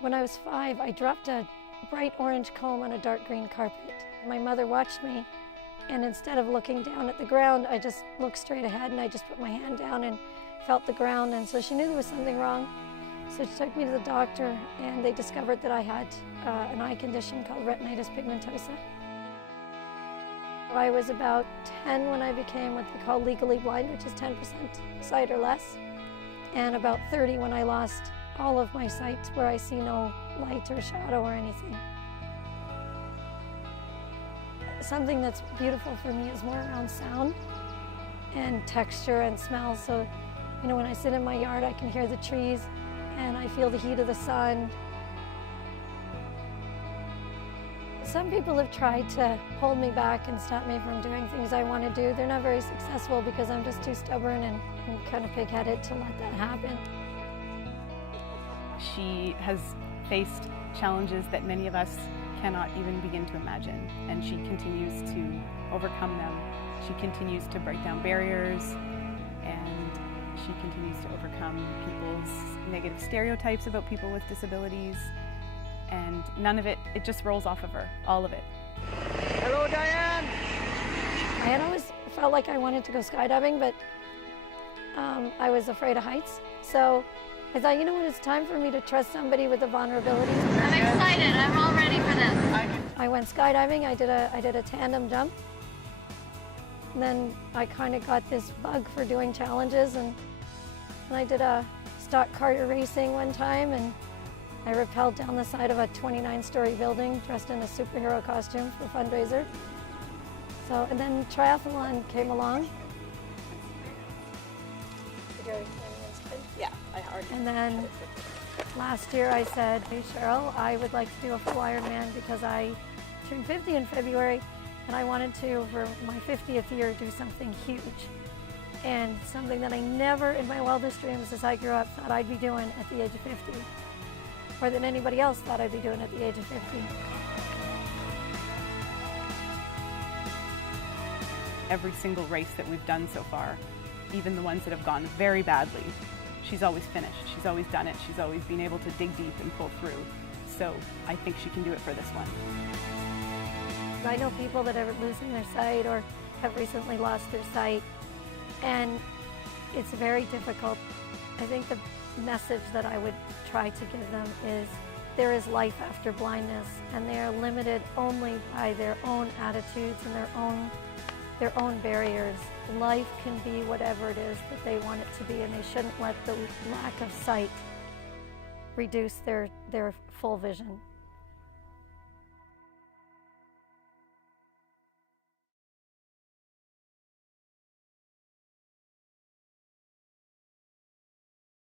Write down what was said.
When I was 5, I dropped a bright orange comb on a dark green carpet. My mother watched me, and instead of looking down at the ground, I just looked straight ahead and I just put my hand down and felt the ground, and so she knew there was something wrong. So she took me to the doctor, and they discovered that I had an eye condition called retinitis pigmentosa. I was about 10 when I became what they call legally blind, which is 10% sight or less, and about 30 when I lost all of my sight, where I see no light or shadow or anything. Something that's beautiful for me is more around sound and texture and smell. So, you know, when I sit in my yard, I can hear the trees and I feel the heat of the sun. Some people have tried to hold me back and stop me from doing things I want to do. They're not very successful because I'm just too stubborn and kind of pig-headed to let that happen. She has faced challenges that many of us cannot even begin to imagine, and she continues to overcome them. She continues to break down barriers, and she continues to overcome people's negative stereotypes about people with disabilities, and none of it, it just rolls off of her, all of it. Hello, Diane! I had always felt like I wanted to go skydiving, but I was afraid of heights. So I thought, you know what, it's time for me to trust somebody with a vulnerability. I'm excited, I'm all ready for this. I went skydiving, I did a tandem jump. And then I kind of got this bug for doing challenges, and I did a stock car racing one time, and I rappelled down the side of a 29-story building dressed in a superhero costume for a fundraiser. So, and then triathlon came along. Yeah, I already. And then last year I said, hey Cheryl, I would like to do a full Ironman because I turned 50 in February, and I wanted to, for my 50th year, do something huge. And something that I never in my wildest dreams as I grew up thought I'd be doing at the age of 50. Or that anybody else thought I'd be doing at the age of 50. Every single race that we've done so far, even the ones that have gone very badly, she's always finished. She's always done it. She's always been able to dig deep and pull through. So I think she can do it for this one. I know people that are losing their sight or have recently lost their sight, and it's very difficult. I think the message that I would try to give them is there is life after blindness, and they are limited only by their own attitudes and their own barriers. Life can be whatever it is that they want it to be, and they shouldn't let the lack of sight reduce their full vision.